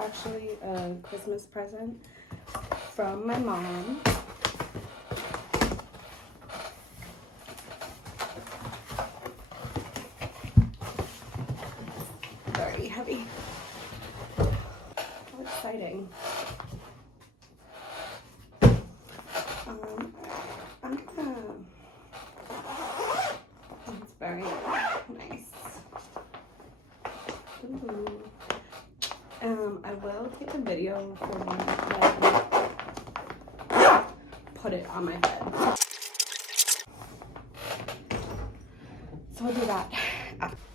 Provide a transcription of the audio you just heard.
actually a Christmas present from my mom. Very heavy. How exciting. I'm gonna, it's very nice. Ooh. I will take a video for when I put it on my bed. So I'll do that after.